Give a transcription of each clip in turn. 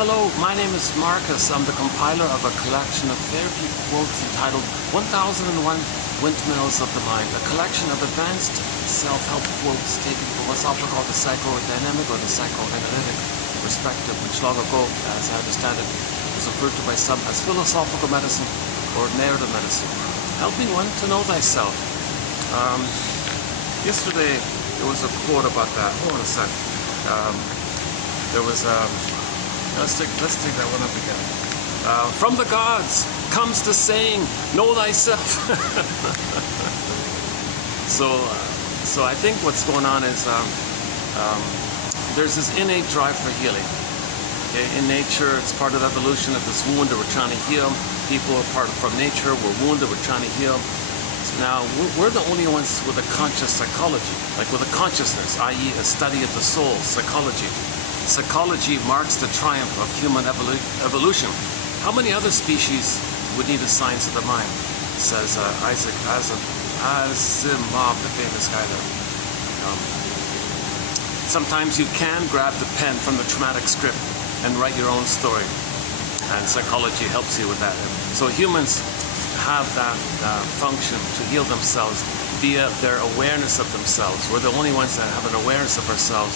Hello, my name is Marcus. I'm the compiler of a collection of therapy quotes entitled 1001 Windmills of the Mind, a collection of advanced self-help quotes taken from what's often called the psychodynamic or the psychoanalytic perspective, which long ago, as I understand it, was referred to by some as philosophical medicine or narrative medicine, helping one to know thyself. Yesterday, there was a quote about that. Hold on a sec. There was let's take that one up again. From the gods comes the saying, know thyself. So I think what's going on is there's this innate drive for healing. Okay? In nature, it's part of evolution of this wound that we're trying to heal. People are part from nature, we're wounded, we're trying to heal. So now, we're the only ones with a conscious psychology, like with a consciousness, i.e. a study of the soul, psychology. Psychology marks the triumph of human evolution. How many other species would need a science of the mind? Says Isaac Asimov, the famous guy there. Sometimes you can grab the pen from the traumatic script and write your own story. And psychology helps you with that. So humans have that function to heal themselves via their awareness of themselves. We're the only ones that have an awareness of ourselves.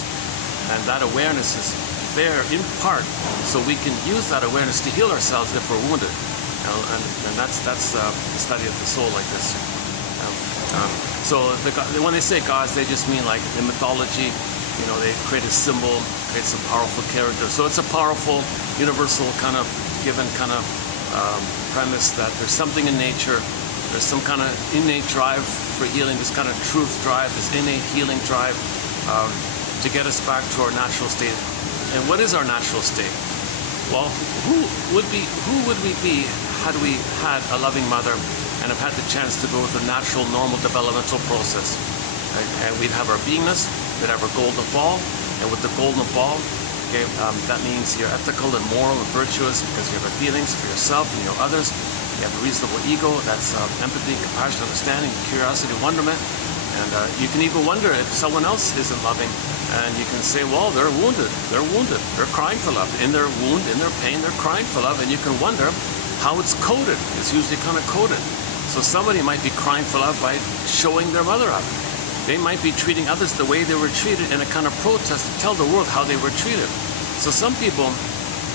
And that awareness is there in part so we can use that awareness to heal ourselves if we're wounded. And that's the study of the soul like this. So when they say gods, they just mean like in mythology, you know, they create a symbol, create some powerful character. So it's a powerful, universal kind of given kind of premise that there's something in nature, there's some kind of innate drive for healing, this kind of truth drive, this innate healing drive to get us back to our natural state. And what is our natural state? Well, who would we be had we had a loving mother and have had the chance to go through the natural, normal developmental process? And we'd have our beingness, we'd have our golden ball, and with the golden ball, okay, that means you're ethical and moral and virtuous because you have feelings for yourself and your others. You have a reasonable ego, that's empathy, compassion, understanding, curiosity, wonderment. And you can even wonder if someone else isn't loving, and you can say, well, they're wounded, they're crying for love. In their wound, in their pain, they're crying for love, and you can wonder how it's coded. It's usually kind of coded. So somebody might be crying for love by showing their mother up. They might be treating others the way they were treated in a kind of protest to tell the world how they were treated. So some people,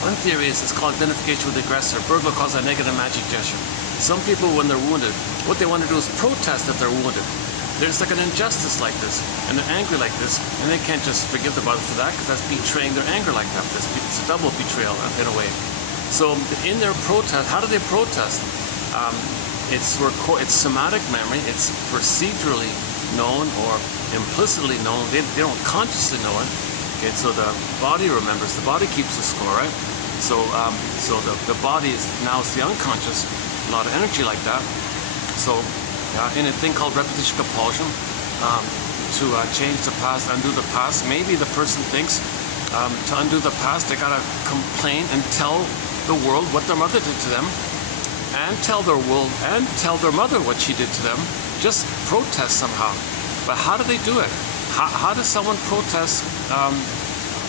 one theory is it's called identification with the aggressor. Bergler calls that negative magic gesture. Some people, when they're wounded, what they want to do is protest that they're wounded. There's like an injustice like this, and they're angry like this, and they can't just forgive the mother for that because that's betraying their anger like that. It's a double betrayal in a way. So in their protest, how do they protest? It's somatic memory. It's procedurally known or implicitly known. They don't consciously know it. Okay, so the body remembers. The body keeps the score, right? So the body is now it's the unconscious. A lot of energy like that. So in a thing called repetition compulsion, to change the past, undo the past. Maybe the person thinks to undo the past, they gotta complain and tell the world what their mother did to them, and tell their world and tell their mother what she did to them. Just protest somehow. But how do they do it? How does someone protest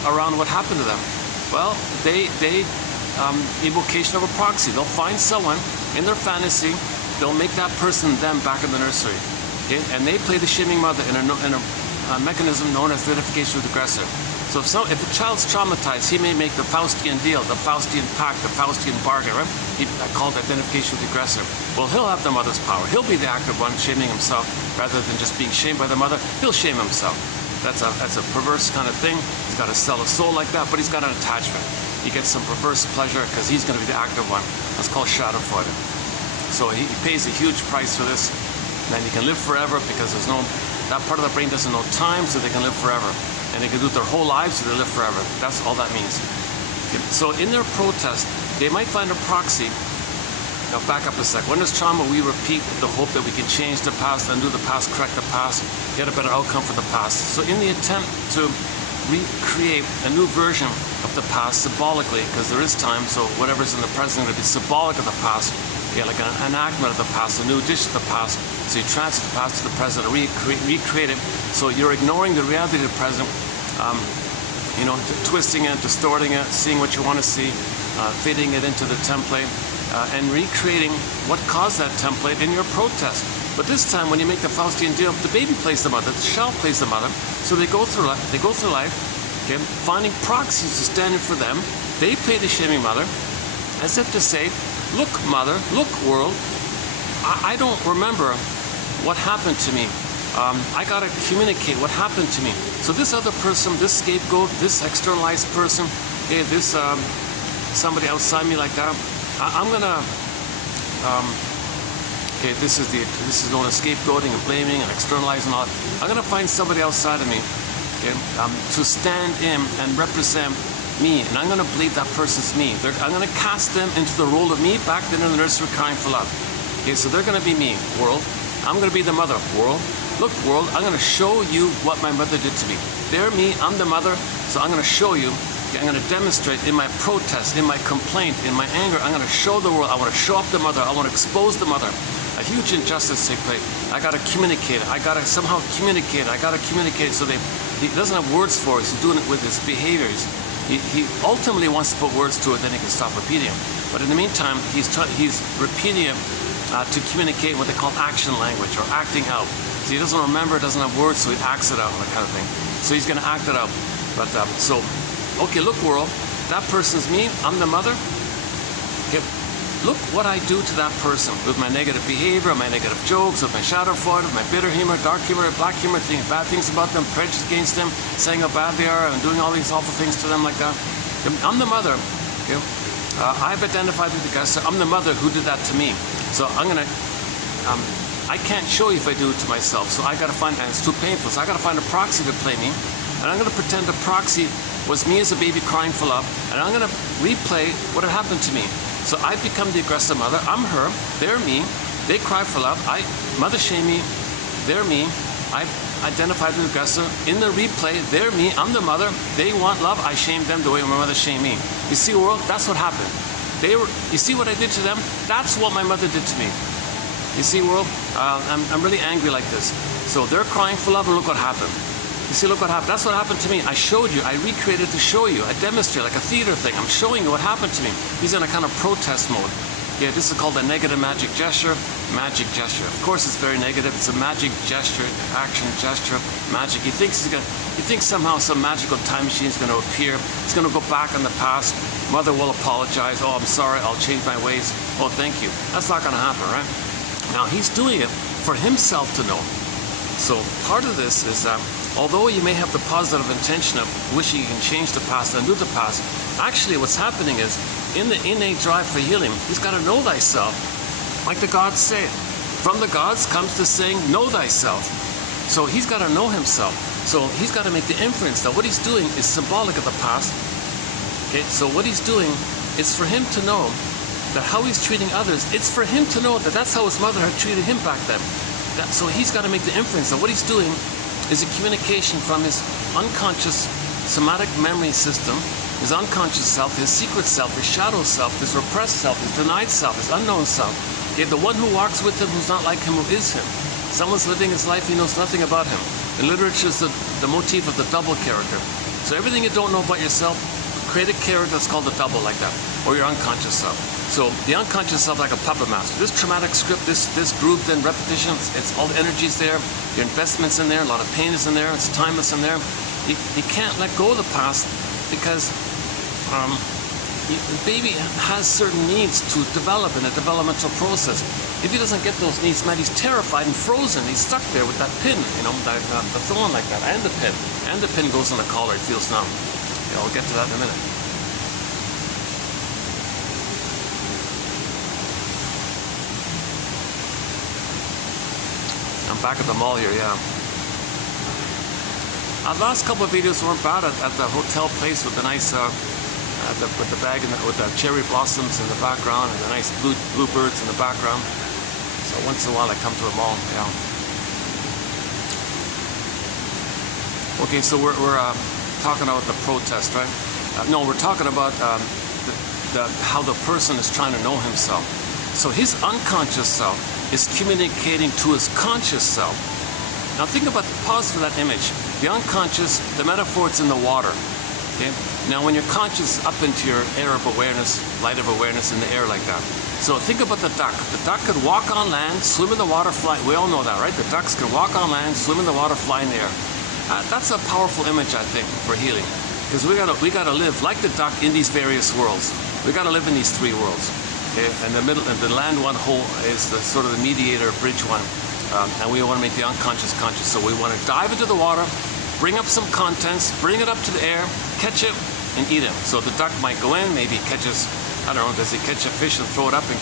around what happened to them? Well, they evocation of a proxy. They'll find someone in their fantasy. They'll make that person them back in the nursery, okay? And they play the shaming mother in a mechanism known as identification with the aggressor. So if a child's traumatized, he may make the Faustian deal, the Faustian pact, the Faustian bargain, right? Called identification with the aggressor. Well, he'll have the mother's power. He'll be the active one shaming himself rather than just being shamed by the mother. He'll shame himself. That's a perverse kind of thing. He's got to sell a soul like that, but he's got an attachment. He gets some perverse pleasure because he's going to be the active one. That's called Schadenfreude. So he pays a huge price for this. Then he can live forever because that part of the brain doesn't know time, so they can live forever. And they can do it their whole lives, so they live forever. That's all that means. Okay. So in their protest, they might find a proxy. Now back up a sec. When there's trauma, we repeat the hope that we can change the past, undo the past, correct the past, get a better outcome for the past. So in the attempt to recreate a new version of the past symbolically, because there is time, so whatever's in the present will be symbolic of the past. Yeah, like an enactment of the past, a new addition to the past. So you transfer the past to the present, recreate it. So you're ignoring the reality of the present. you know, twisting it, distorting it, seeing what you want to see, fitting it into the template, and recreating what caused that template in your protest. But this time, when you make the Faustian deal, the baby plays the mother, the child plays the mother. So they go through life, okay, finding proxies to stand in for them. They play the shaming mother, as if to say, look, mother, look, world, I don't remember what happened to me. I gotta communicate what happened to me. So this other person, this scapegoat, this externalized person, okay, this somebody outside me like that, I'm gonna. Okay, this is known as scapegoating and blaming and externalizing all. I'm gonna find somebody outside of me, okay, to stand in and represent me, and I'm gonna believe that person's me. I'm gonna cast them into the role of me back then in the nursery crying for love. Okay, so they're gonna be me, world. I'm gonna be the mother, world. Look, world, I'm gonna show you what my mother did to me. They're me, I'm the mother, so I'm gonna show you. I'm going to demonstrate in my protest, in my complaint, in my anger. I'm going to show the world. I want to show up the mother. I want to expose the mother. A huge injustice take place. I got to communicate. I got to somehow communicate. I got to communicate. So he doesn't have words for it. He's doing it with his behaviors. He ultimately wants to put words to it, then he can stop repeating it. But in the meantime, he's repeating it to communicate what they call action language or acting out. So he doesn't remember, doesn't have words, so he acts it out, that kind of thing. So he's going to act it out. But okay, look, world, that person's me, I'm the mother. Okay, look what I do to that person with my negative behavior, my negative jokes, with my shadow forward, with my bitter humor, dark humor, black humor, thinking bad things about them, prejudice against them, saying how bad they are, and doing all these awful things to them like that. I'm the mother. Okay? I've identified with the guy, so I'm the mother who did that to me. So I'm gonna, I can't show you if I do it to myself, so I gotta find, and it's too painful, so I gotta find a proxy to play me, and I'm gonna pretend the proxy was me as a baby crying for love, and I'm going to replay what had happened to me. So I become the aggressive mother. I'm her. They're me. They cry for love. Mother shame me. They're me. I identify with the aggressor. In the replay, they're me. I'm the mother. They want love. I shame them the way my mother shamed me. You see, world, that's what happened. You see what I did to them? That's what my mother did to me. You see, world, I'm really angry like this. So they're crying for love, and look what happened. You see, look what happened. That's what happened to me. I showed you. I recreated to show you. I demonstrate like a theater thing. I'm showing you what happened to me. He's in a kind of protest mode. Yeah, this is called a negative magic gesture. Magic gesture. Of course, it's very negative. It's a magic gesture, action gesture, magic. He thinks somehow some magical time machine is going to appear. It's going to go back in the past. Mother will apologize. Oh, I'm sorry. I'll change my ways. Oh, thank you. That's not going to happen, right? Now he's doing it for himself to know. So part of this is that although you may have the positive intention of wishing you can change the past and undo the past, actually what's happening is, in the innate drive for healing, he's got to know thyself. Like the gods say, from the gods comes the saying, know thyself. So he's got to know himself. So he's got to make the inference that what he's doing is symbolic of the past. Okay, so what he's doing is for him to know that how he's treating others, it's for him to know that that's how his mother had treated him back then. So he's got to make the inference that what he's doing is a communication from his unconscious somatic memory system, his unconscious self, his secret self, his shadow self, his repressed self, his denied self, his unknown self. Okay, the one who walks with him who's not like him, who is him. Someone's living his life, he knows nothing about him. In literature is the motif of the double character. So everything you don't know about yourself, create a character that's called the double like that, or your unconscious self. So the unconscious self like a puppet master. This traumatic script, this grouped in repetition, it's all the energy's there, your investment's in there, a lot of pain is in there, it's timeless in there. You can't let go of the past because the baby has certain needs to develop in a developmental process. If he doesn't get those needs met, he's terrified and frozen. He's stuck there with that pin, the thorn like that, and the pin. And the pin goes in the collar, it feels numb. Yeah, I'll get to that in a minute. I'm back at the mall here, yeah. The last couple of videos weren't bad at the hotel place with the nice, with the bag and with the cherry blossoms in the background and the nice bluebirds in the background. So once in a while I come to the mall, yeah. Okay, so we're talking about the protest, right? No, we're talking about how the person is trying to know himself. So his unconscious self is communicating to his conscious self. Now think about, pause for that image. The unconscious, the metaphor, it's in the water. Okay? Now when your conscious up into your air of awareness, light of awareness in the air like that. So think about the duck. The duck could walk on land, swim in the water, fly. We all know that, right? The ducks can walk on land, swim in the water, fly in the air. That's a powerful image, I think, for healing. Because we gotta live like the duck in these various worlds. We gotta live in these three worlds. Okay? And the middle, and the land one whole is the sort of the mediator bridge one. And we want to make the unconscious conscious. So we want to dive into the water, bring up some contents, bring it up to the air, catch it, and eat it. So the duck might go in, maybe catches, I don't know, does he catch a fish and throw it up? And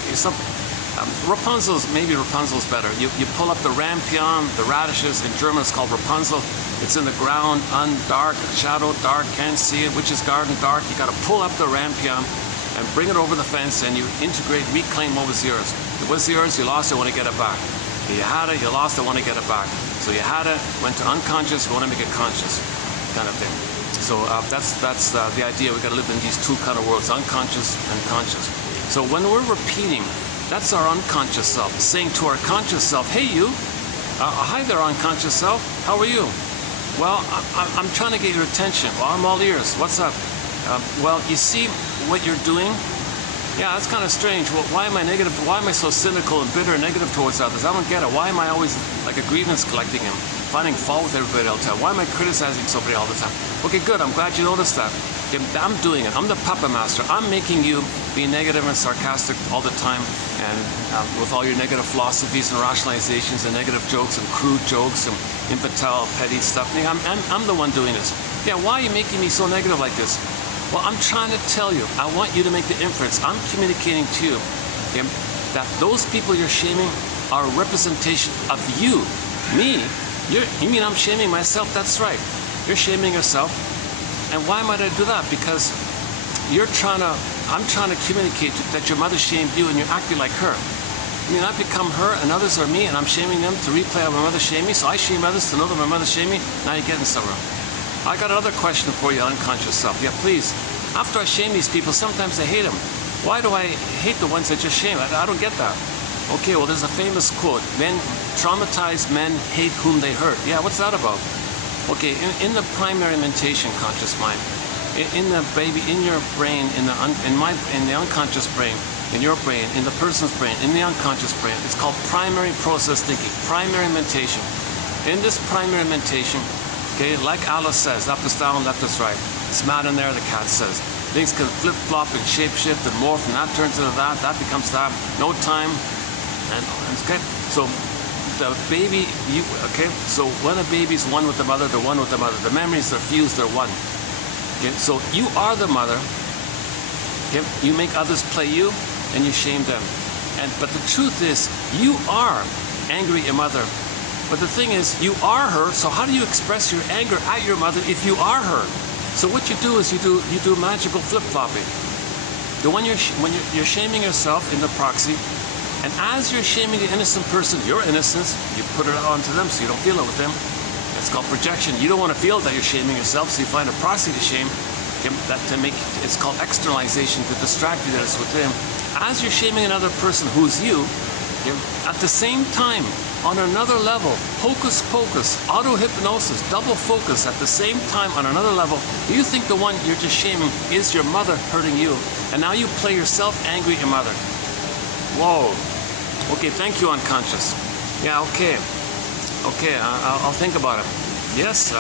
maybe Rapunzel's better. You pull up the rampion, the radishes, in German it's called Rapunzel. It's in the ground, dark, shadow, dark, can't see it, witch's garden, dark. You got to pull up the rampion and bring it over the fence, and you integrate, reclaim what was yours. It was yours, you lost it, want to get it back. You had it, you lost it, want to get it back. So you had it, went to unconscious, you want to make it conscious, kind of thing. So that's the idea. We got to live in these two kind of worlds, unconscious and conscious. So when we're repeating, that's our unconscious self, saying to our conscious self, hey you, hi there unconscious self, how are you? Well, I'm trying to get your attention. Well, I'm all ears, what's up? Well, you see what you're doing? Yeah, that's kind of strange. Well, why am I negative? Why am I so cynical and bitter and negative towards others? I don't get it. Why am I always like a grievance collecting and finding fault with everybody all the time? Why am I criticizing somebody all the time? Okay, good. I'm glad you noticed that. Okay, I'm doing it. I'm the puppet master. I'm making you be negative and sarcastic all the time, and with all your negative philosophies and rationalizations and negative jokes and crude jokes and infantile, petty stuff. I'm the one doing this. Yeah, why are you making me so negative like this? Well, I'm trying to tell you, I want you to make the inference. I'm communicating to you that those people you're shaming are a representation of you. Me? You mean I'm shaming myself? That's right. You're shaming yourself. And why might I do that? Because I'm trying to communicate that your mother shamed you and you're acting like her. I mean, I've become her and others are me, and I'm shaming them to replay how my mother shamed me, so I shame others to know that my mother shamed me. Now you're getting somewhere. I got another question for you, unconscious self. Yeah, please. After I shame these people, sometimes I hate them. Why do I hate the ones that just shame? I don't get that. Okay, well, there's a famous quote. Traumatized men hate whom they hurt. Yeah, what's that about? Okay, in the primary mentation conscious mind, in the baby, in your brain, in the unconscious brain, in your brain, in the person's brain, in the unconscious brain, it's called primary process thinking, primary mentation. In this primary mentation, okay, like Alice says, left is down, left is right. It's mad in there, the cat says. Things can flip-flop and shape-shift and morph, and that turns into that becomes that. No time. And okay, so the baby, so when a baby's one with the mother, they're one with the mother. The memories, they're fused, they're one. Okay, so you are the mother. Okay, you make others play you, and you shame them. But the truth is, you are angry at your mother. But the thing is, you are her, so how do you express your anger at your mother if you are her? So what you do is you do magical flip-flopping. When you're shaming yourself in the proxy, and as you're shaming the innocent person, your innocence, you put it onto them so you don't feel it with them. It's called projection. You don't want to feel that you're shaming yourself, so you find a proxy to shame. It's called externalization, to distract you that it's with them. As you're shaming another person who's you, at the same time, on another level, hocus pocus, auto-hypnosis, double focus, at the same time on another level, you think the one you're just shaming is your mother hurting you, and now you play yourself angry at your mother. Whoa. Okay, thank you, unconscious. Yeah, okay. Okay, I'll think about it. Yes,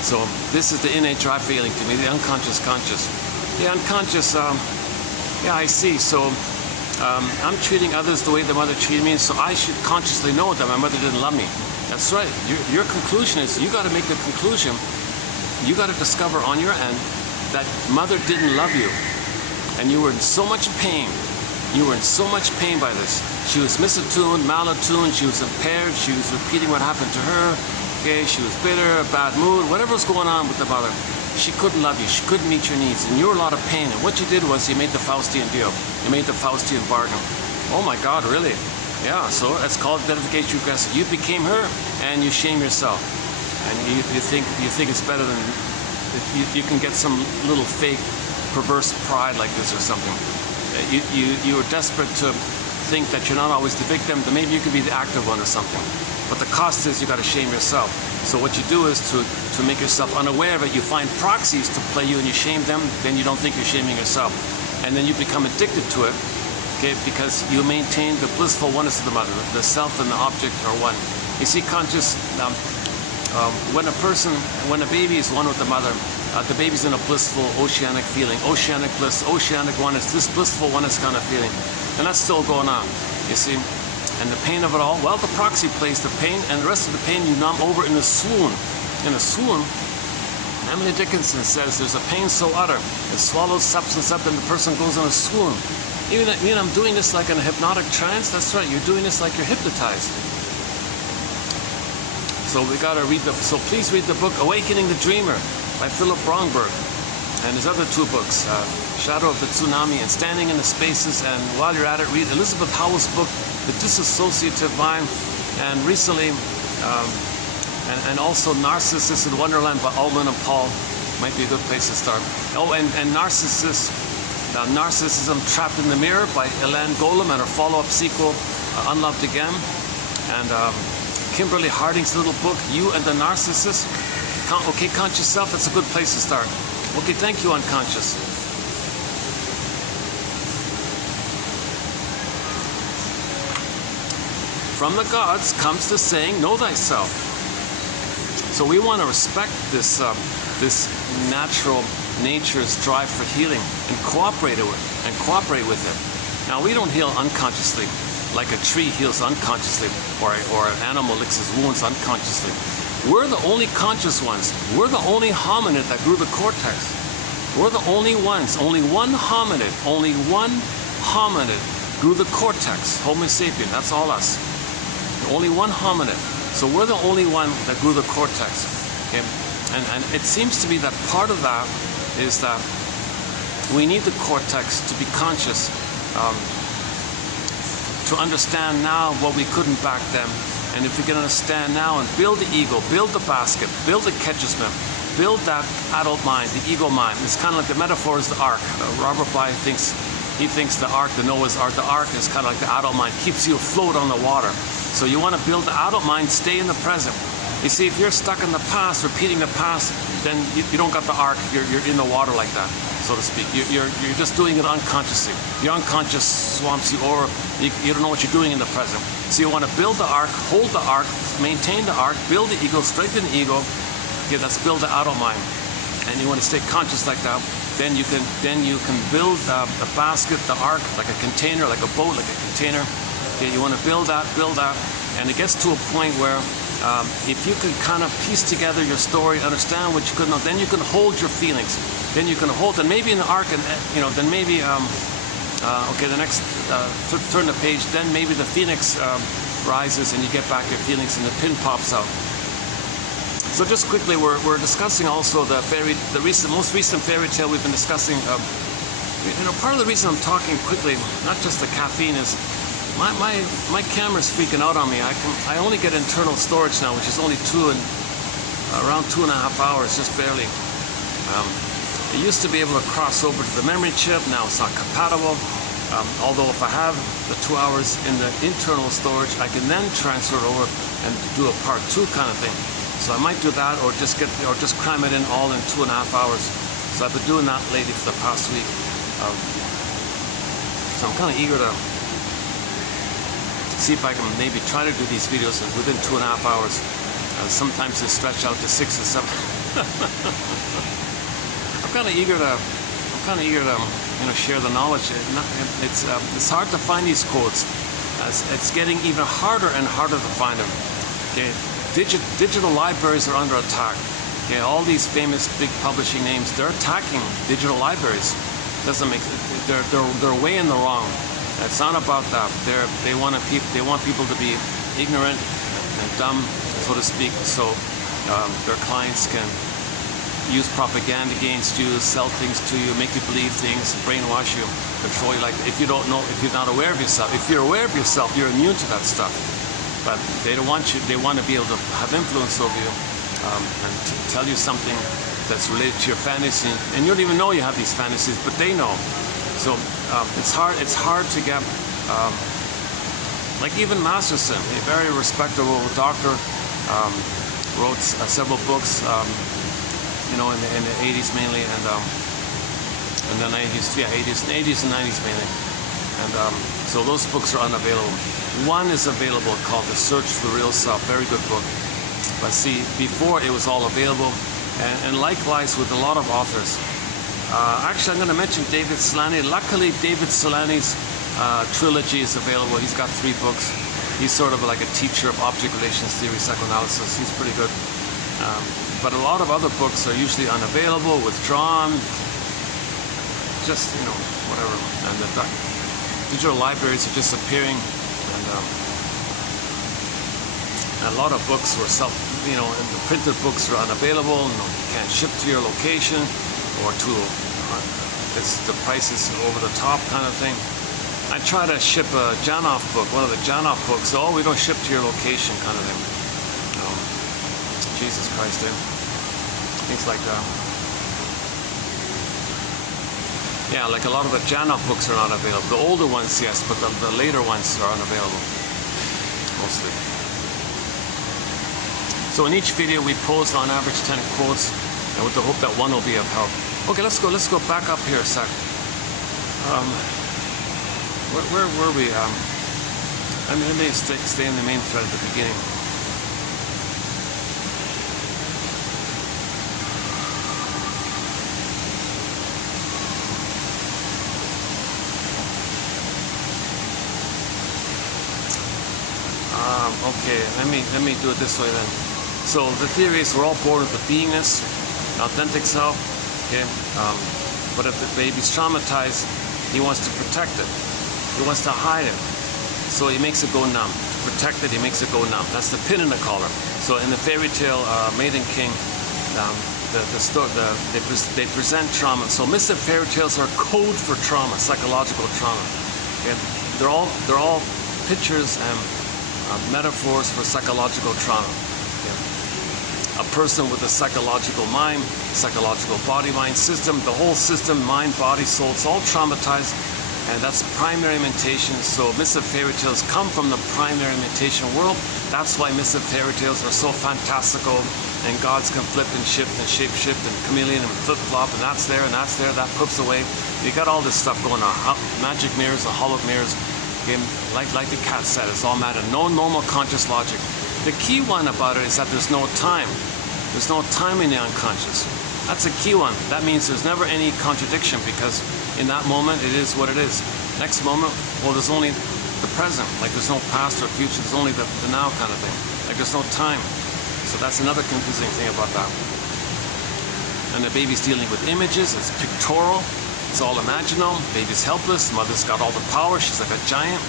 so this is the innate drive feeling to me, the unconscious conscious. The unconscious, yeah, I see. So I'm treating others the way the mother treated me, so I should consciously know that my mother didn't love me. That's right. Your conclusion is, you got to make the conclusion, you got to discover on your end that mother didn't love you, and you were in so much pain. You were in so much pain by this. She was misattuned, malattuned, she was impaired, she was repeating what happened to her. Okay, she was bitter, bad mood, whatever was going on with the mother. She couldn't love you, she couldn't meet your needs, and you were in a lot of pain. And what you did was you made the Faustian deal. You made the Faustian bargain. Oh my God, really? Yeah, so it's called identification regressive. You became her, and you shame yourself. And you think it's better than, you can get some little fake, perverse pride like this or something. You were desperate to think that you're not always the victim, that maybe you could be the active one or something. but the cost is you got to shame yourself. So what you do is to make yourself unaware of it, you find proxies to play you and you shame them, then you don't think you're shaming yourself. And then you become addicted to it, okay, because you maintain the blissful oneness of the mother. The self and the object are one. You see, conscious, when a baby is one with the mother, the baby's in a blissful oceanic feeling, oceanic bliss, oceanic oneness, this blissful oneness kind of feeling. And that's still going on, you see. And the pain of it all, well, the proxy plays the pain, and the rest of the pain you numb over in a swoon. In a swoon, Emily Dickinson says there's a pain so utter, it swallows substance up and the person goes in a swoon. Even I'm doing this like in a hypnotic trance, that's right, you're doing this like you're hypnotized. So we gotta read so please read the book Awakening the Dreamer by Philip Bromberg, and his other two books, Shadow of the Tsunami and Standing in the Spaces, and while you're at it, read Elizabeth Howell's book, The Dissociative Mind, and recently, and also Narcissus in Wonderland by Allman and Paul, might be a good place to start. Oh, and Narcissus, Narcissism Trapped in the Mirror by Elaine Golem and her follow-up sequel, Unloved Again, and Kimberly Harding's little book, You and the Narcissist. Okay, conscious self, that's a good place to start. Okay, thank you, unconscious. From the gods comes the saying, know thyself. So we want to respect this natural nature's drive for healing and cooperate with it. Now, we don't heal unconsciously, like a tree heals unconsciously, or an animal licks his wounds unconsciously. We're the only conscious ones. We're the only hominid that grew the cortex. We're the only ones. Only one hominid grew the cortex. Homo sapien, that's all us. Only one hominid. So we're the only one that grew the cortex. Okay? And it seems to be that part of that is that we need the cortex to be conscious, to understand now what we couldn't back then. And if we can understand now and build the ego, build the basket, build the catchment, build that adult mind, the ego mind. It's kind of like the metaphor is the ark. Robert Bly thinks the ark, the Noah's ark. The ark is kind of like the adult mind, keeps you afloat on the water. So you want to build the adult mind, stay in the present. You see, if you're stuck in the past, repeating the past, then you don't got the ark. You're in the water like that, so to speak. You're just doing it unconsciously. Your unconscious swamps you over. You don't know what you're doing in the present. So you want to build the ark, hold the ark, maintain the ark, build the ego, strengthen the ego. Okay, let's build the adult mind. And you want to stay conscious like that. Then you can build the basket, the ark, like a container, like a boat, like a container. Okay, you want to build that, and it gets to a point where if you can kind of piece together your story, understand what you couldn't know, then you can hold your feelings. Then you can hold, and maybe in the ark, and then maybe okay, the next turn the page. Then maybe the phoenix rises, and you get back your feelings, and the pin pops out. So just quickly, we're discussing also the most recent fairy tale we've been discussing. Part of the reason I'm talking quickly, not just the caffeine, is my camera's freaking out on me. I only get internal storage now, which is only around 2.5 hours, just barely. I used to be able to cross over to the memory chip. Now it's not compatible. Although if I have the 2 hours in the internal storage, I can then transfer it over and do a part 2 kind of thing. So I might do that, or just cram it in all in 2.5 hours. So I've been doing that lately for the past week. So I'm kind of eager to see if I can maybe try to do these videos within 2.5 hours. Sometimes they stretch out to 6 or 7. I'm kind of eager to share the knowledge. It's hard to find these quotes. It's getting even harder and harder to find them. Okay, digital libraries are under attack. Okay, all these famous big publishing names, they're attacking digital libraries. They're way in the wrong. It's not about that. They want people to be ignorant and dumb, so to speak, so their clients can use propaganda against you, sell things to you, make you believe things, brainwash you, control you. Like if you don't know, if you're not aware of yourself, if you're aware of yourself, you're immune to that stuff. But they don't want you. They want to be able to have influence over you and tell you something that's related to your fantasy, and you don't even know you have these fantasies, but they know. So it's hard to get Like even Masterson, a very respectable doctor, wrote several books, you know, in the 80s mainly, and the 90s, yeah, 80s and 90s mainly. And so those books are unavailable. One is available called The Search for the Real Self, very good book. But see, before it was all available, and likewise with a lot of authors. Actually, I'm going to mention David Solani. Luckily, David Solani's trilogy is available. He's got 3 books. He's sort of like a teacher of object relations theory, psychoanalysis. He's pretty good. But a lot of other books are usually unavailable, withdrawn, just, you know, whatever. And the digital libraries are disappearing. And a lot of books were you know, and the printed books are unavailable. You can't ship to your location, or to, the price is over the top kind of thing. I try to ship a Janoff book, one of the Janoff books. Oh, we don't ship to your location kind of thing. Jesus Christ, dude. Things like that. Yeah, like a lot of the Janoff books are not available. The older ones, yes, but the later ones are unavailable, mostly. So in each video we post on average 10 quotes, and with the hope that one will be of help. Okay, let's go back up here a sec. Where were we? I mean, let me stay in the main thread at the beginning. Okay, let me do it this way then. So the theory is we're all born with a beingness, an authentic self. Okay, but if the baby's traumatized, he wants to protect it. He wants to hide it. So he makes it go numb. To protect it, he makes it go numb. That's the pin in the collar. So in the fairy tale Maiden King, they present trauma. So mystic fairy tales are code for trauma, psychological trauma. Okay? They're all pictures and metaphors for psychological trauma. Okay? A person with a psychological mind, psychological body-mind system, the whole system, mind, body, soul, it's all traumatized, and that's primary mentation. So mystic fairy tales come from the primary mentation world. That's why mystic fairy tales are so fantastical, and gods can flip and shift and shape-shift and chameleon and flip-flop, and that's there, that poofs away. You got all this stuff going on. Magic mirrors, the hollow mirrors. Okay? Like the cat said, it's all matter. No normal conscious logic. The key one about it is that there's no time. There's no time in the unconscious. That's a key one. That means there's never any contradiction, because in that moment it is what it is. Next moment, well, there's only the present. Like there's no past or future. There's only the now kind of thing. Like there's no time. So that's another confusing thing about that. And the baby's dealing with images. It's pictorial. It's all imaginal. Baby's helpless. Mother's got all the power. She's like a giant.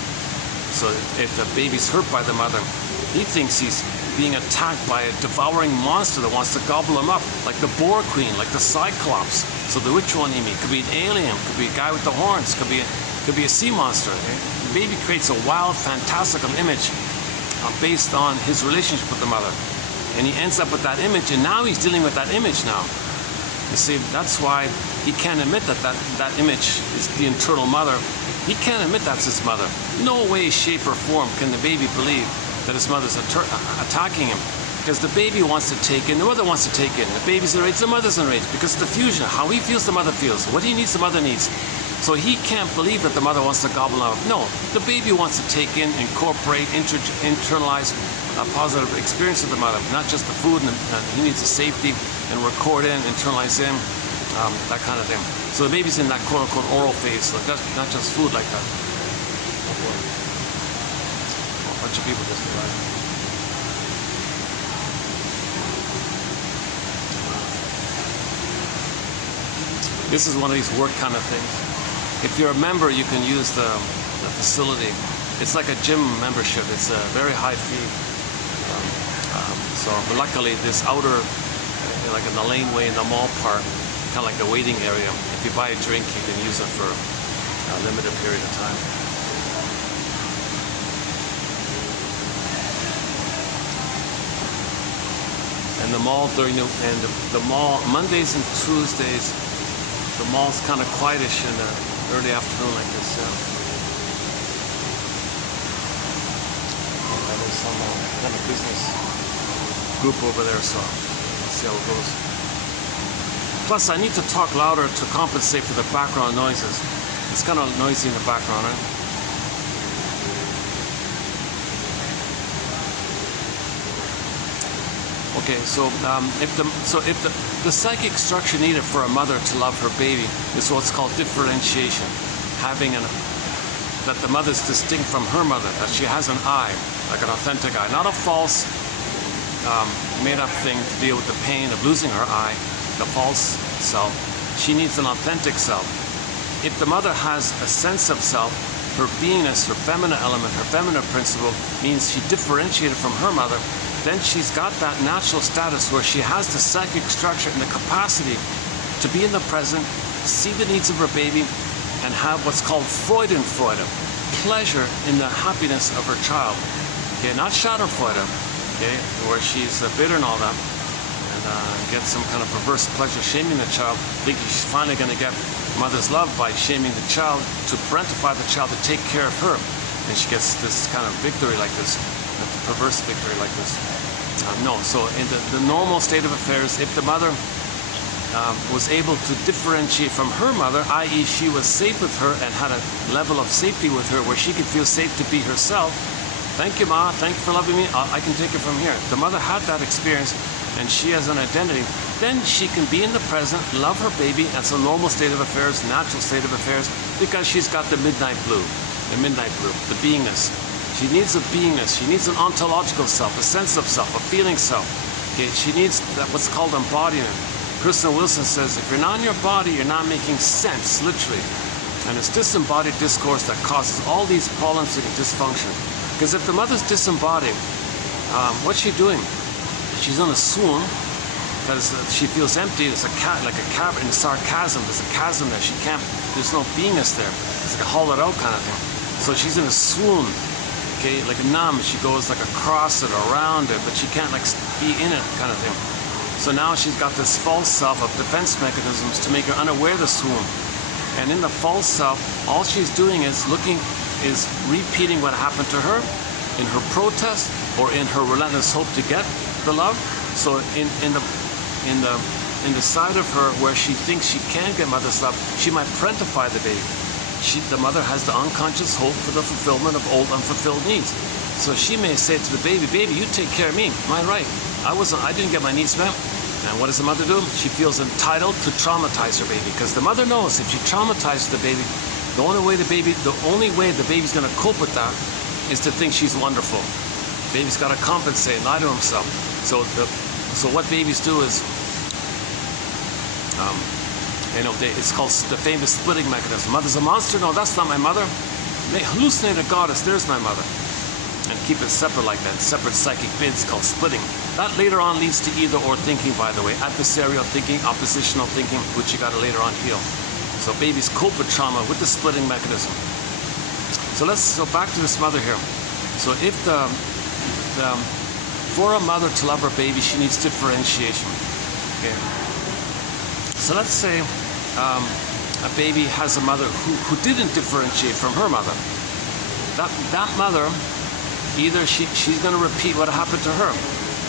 So if the baby's hurt by the mother, he thinks he's being attacked by a devouring monster that wants to gobble him up, like the Boar Queen, like the Cyclops. So which one he mean? Could be an alien, could be a guy with the horns, could be a sea monster. Okay? The baby creates a wild, fantastical image based on his relationship with the mother, and he ends up with that image, and now he's dealing with that image now. You see, that's why he can't admit that image is the internal mother. He can't admit that's his mother. No way, shape, or form can the baby believe that his mother's attacking him, because the baby wants to take in, the mother wants to take in. The baby's enraged, the mother's enraged, because of the fusion. How he feels, the mother feels. What he needs, the mother needs. So he can't believe that the mother wants to gobble him up. No, the baby wants to take in, incorporate, internalize a positive experience of the mother, not just the food, and he needs the safety, and record in, internalize in, that kind of thing. So the baby's in that quote-unquote oral phase, so not just food like that. A bunch of people just arrived. This is one of these work kind of things. If you're a member, you can use the facility. It's like a gym membership. It's a very high fee. But luckily, this outer, like in the laneway in the mall part, kind of like the waiting area. If you buy a drink, you can use it for a limited period of time. And the mall the mall Mondays and Tuesdays, the mall's kind of quietish in the early afternoon like this. kind of business group over there, so let's see how it goes. Plus, I need to talk louder to compensate for the background noises. It's kind of noisy in the background, right? Okay, so if the psychic structure needed for a mother to love her baby is what's called differentiation, that the mother is distinct from her mother, that she has an I, like an authentic I, not a false, made-up thing to deal with the pain of losing her I, the false self. She needs an authentic self. If the mother has a sense of self, her beingness, her feminine element, her feminine principle means she differentiated from her mother, then she's got that natural status where she has the psychic structure and the capacity to be in the present, see the needs of her baby, and have what's called Freude, pleasure in the happiness of her child. Okay, not Schadenfreude, okay, where she's bitter and all that, and gets some kind of perverse pleasure shaming the child, thinking she's finally going to get mother's love by shaming the child, to parentify the child, to take care of her. And she gets this kind of victory like this, a perverse victory like this. No, so in the normal state of affairs, if the mother was able to differentiate from her mother, i.e. she was safe with her and had a level of safety with her where she could feel safe to be herself. Thank you, Ma, thank you for loving me, I can take it from here. The mother had that experience and she has an identity. Then she can be in the present, love her baby. That's a normal state of affairs, natural state of affairs, because she's got the midnight blue, the beingness. She needs a beingness, she needs an ontological self, a sense of self, a feeling self. Okay, she needs that what's called embodiment. Kristen Wilson says, if you're not in your body, you're not making sense, literally. And it's disembodied discourse that causes all these problems and dysfunction. Because if the mother's disembodied, what's she doing? She's in a swoon, because she feels empty. There's like a cavern, sarcasm. There's a chasm there. There's no beingness there. It's like a hollowed out kind of thing. So she's in a swoon, okay, like a numb. She goes like across it, around it, but she can't like be in it kind of thing. So now she's got this false self of defense mechanisms to make her unaware of the swoon. And in the false self, all she's doing is repeating what happened to her in her protest or in her relentless hope to get the love. So in the side of her where she thinks she can get mother's love, she might parentify the baby. The mother has the unconscious hope for the fulfillment of old unfulfilled needs. So she may say to the baby, baby, you take care of me, my right. I didn't get my needs met. And what does the mother do? She feels entitled to traumatize her baby, because the mother knows if she traumatizes the baby, the only way the baby's going to cope with that is to think she's wonderful. The baby's got to compensate and lie to himself. So what babies do is, it's called the famous splitting mechanism. Mother's a monster? No, that's not my mother. They hallucinate a goddess. There's my mother. And keep it separate like that, separate psychic bids called splitting. That later on leads to either or thinking, by the way, adversarial thinking, oppositional thinking, which you got to later on heal. So babies cope with trauma with the splitting mechanism. So back to this mother here. So if for a mother to love her baby, she needs differentiation. Okay. So let's say a baby has a mother who didn't differentiate from her mother. That mother, either she's going to repeat what happened to her,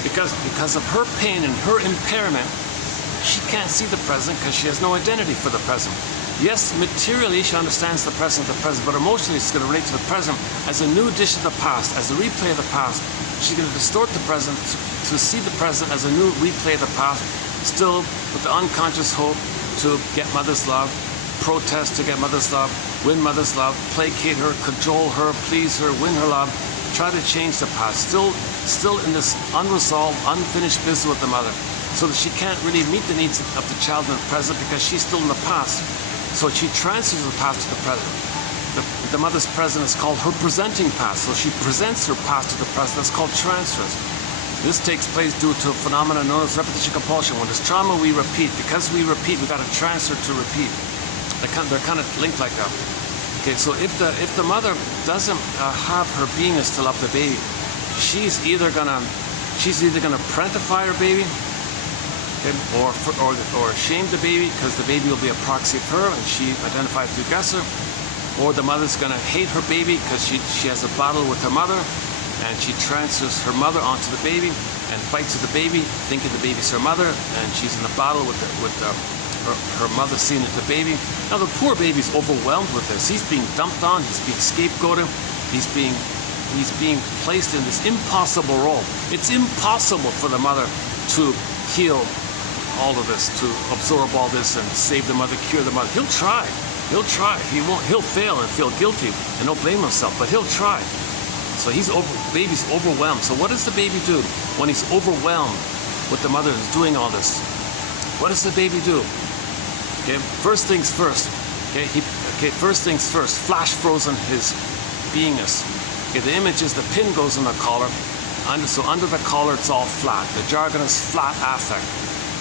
because of her pain and her impairment, she can't see the present because she has no identity for the present. Yes, materially she understands the present, but emotionally she's going to relate to the present as a new dish of the past, as a replay of the past. She's going to distort the present to see the present as a new replay of the past, still with the unconscious hope to get mother's love, protest to get mother's love, win mother's love, placate her, cajole her, please her, win her love, try to change the past, still in this unresolved, unfinished business with the mother, so that she can't really meet the needs of the child in the present because she's still in the past. So she transfers the past to the present. The mother's present is called her presenting past. So she presents her past to the present. That's called transfers. This takes place due to a phenomenon known as repetition compulsion. When there's trauma, we repeat. Because we repeat, we got to transfer to repeat. They're kind of linked like that. Okay, so if the mother doesn't have her beingness to love the baby, she's either gonna parentify her baby, okay, or shame the baby because the baby will be a proxy of her and she identifies the aggressor, or the mother's gonna hate her baby because she has a battle with her mother and she transfers her mother onto the baby and fights with the baby, thinking the baby's her mother, and she's in a battle with her mother seeing it the baby. Now the poor baby's overwhelmed with this. He's being dumped on, he's being scapegoated, he's being placed in this impossible role. It's impossible for the mother to heal all of this, to absorb all this and save the mother, cure the mother. He'll try. He'll try. He'll fail and feel guilty and don't blame himself, but he'll try. So baby's overwhelmed. So what does the baby do when he's overwhelmed with the mother who's doing all this? What does the baby do? Okay, first things first. First things first. Flash frozen his beingness. Okay, the image is the pin goes in the collar. So under the collar it's all flat. The jargon is flat affect.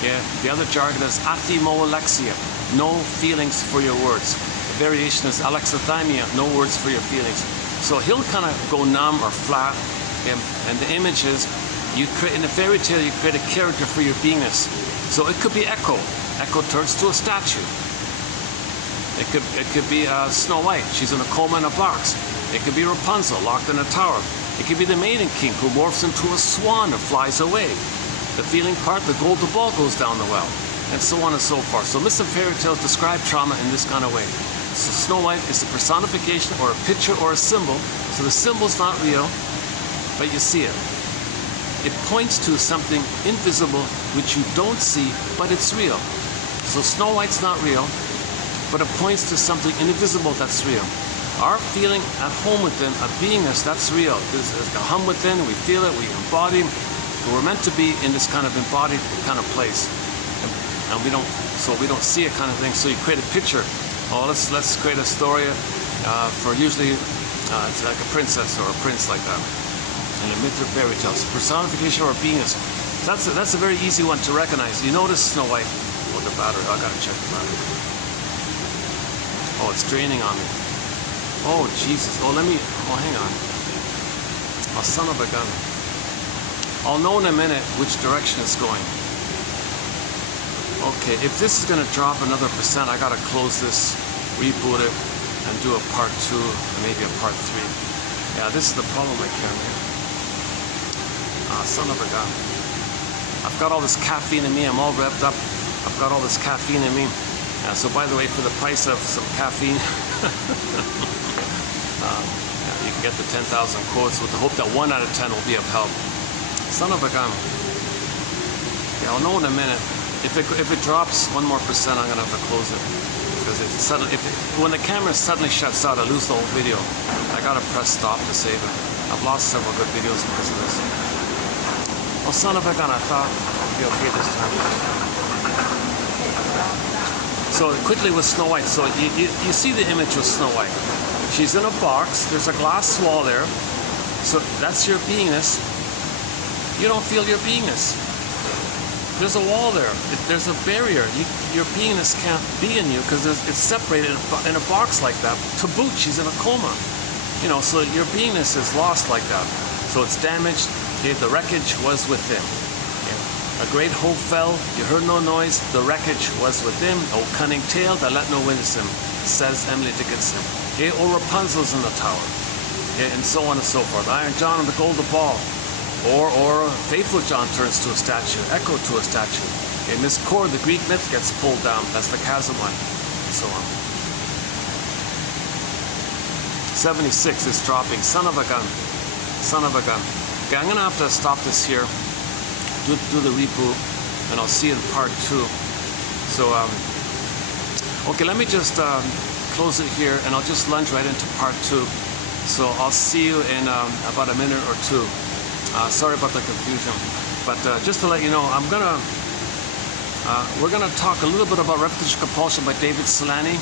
Yeah, the other jargon is athimoalexia, no feelings for your words. The variation is alexithymia, no words for your feelings. So he'll kind of go numb or flat, and the image is, in a fairy tale you create a character for your beingness. So it could be Echo. Echo turns to a statue. It could be Snow White. She's in a coma in a box. It could be Rapunzel locked in a tower. It could be the Maiden King who morphs into a swan and flies away. The feeling part, the golden ball goes down the well, and so on and so forth. So myths and fairy tales describe trauma in this kind of way. So Snow White is a personification or a picture or a symbol. So the symbol's not real, but you see it. It points to something invisible which you don't see, but it's real. So Snow White's not real, but it points to something invisible that's real. Our feeling at home within, a beingness, that's real. There's a hum within, we feel it, we embody. We're meant to be in this kind of embodied kind of place, and we don't see it kind of thing. So you create a picture. Oh, let's create a story for usually it's like a princess or a prince like that, and a myth or fairy tales, personification or beingness. That's a very easy one to recognize. You notice Snow White. Oh, the battery. I gotta check the battery. Oh, it's draining on me. Oh, Jesus. Oh, hang on. Oh, son of a gun. I'll know in a minute which direction it's going. Okay, if this is going to drop another percent, I got to close this, reboot it, and do a part 2, and maybe a part 3. Yeah, this is the problem I carry. Son of a gun. I've got all this caffeine in me. I'm all revved up. I've got all this caffeine in me. So by the way, for the price of some caffeine, you can get the 10,000 quotes with the hope that 1 out of 10 will be of help. Son of a gun. Yeah, I'll know in a minute. If it drops 1 more percent, I'm gonna have to close it because when the camera suddenly shuts out, I lose the whole video. I gotta press stop to save it. I've lost several good videos because of this. Oh, son of a gun! I thought it'd be okay this time. So quickly with Snow White. So you see the image with Snow White. She's in a box. There's a glass wall there. So that's your beingness. You don't feel your beingness. There's a wall there. There's a barrier. Your beingness can't be in you because it's separated in a box like that. To boot, she's in a coma. You know, so your beingness is lost like that. So it's damaged. Okay, the wreckage was within. Okay. A great hope fell. You heard no noise. The wreckage was within. Oh, cunning tale that let no winsome, says Emily Dickinson. Okay, or Rapunzel's in the tower. Okay, and so on and so forth. Iron John and the golden ball. Or Faithful John turns to a statue, Echo to a statue. In this core, the Greek myth gets pulled down. That's the chasm one, and so on. 76 is dropping. Son of a gun. Son of a gun. Okay, I'm going to have to stop this here, do the reboot, and I'll see you in part 2. So, okay, let me just close it here, and I'll just lunge right into part 2. So I'll see you in about a minute or 2. Sorry about the confusion, but just to let you know, we're gonna talk a little bit about repetition compulsion by David Solani,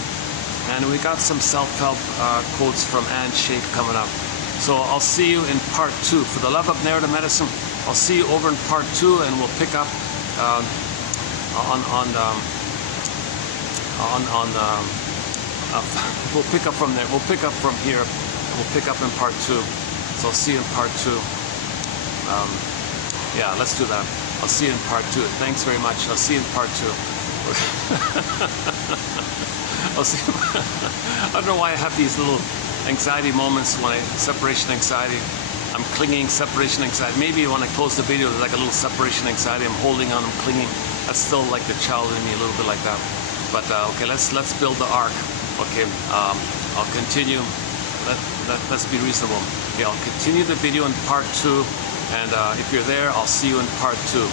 and we got some self-help quotes from Anne Shape coming up. So I'll see you in part 2. For the love of narrative medicine, I'll see you over in part 2, and we'll pick up we'll pick up from there. We'll pick up from here, and we'll pick up in part 2. So I'll see you in part 2. Yeah, let's do that. I'll see you in part 2. Thanks very much. I'll see you in part 2. I'll see you. I don't know why I have these little anxiety moments when separation anxiety. I'm clinging, separation anxiety. Maybe when I close the video, there's like a little separation anxiety. I'm holding on, I'm clinging. That's still like the child in me, a little bit like that. But okay, let's build the arc. Okay, I'll continue. Let's be reasonable. Okay, I'll continue the video in part 2, and if you're there, I'll see you in part 2.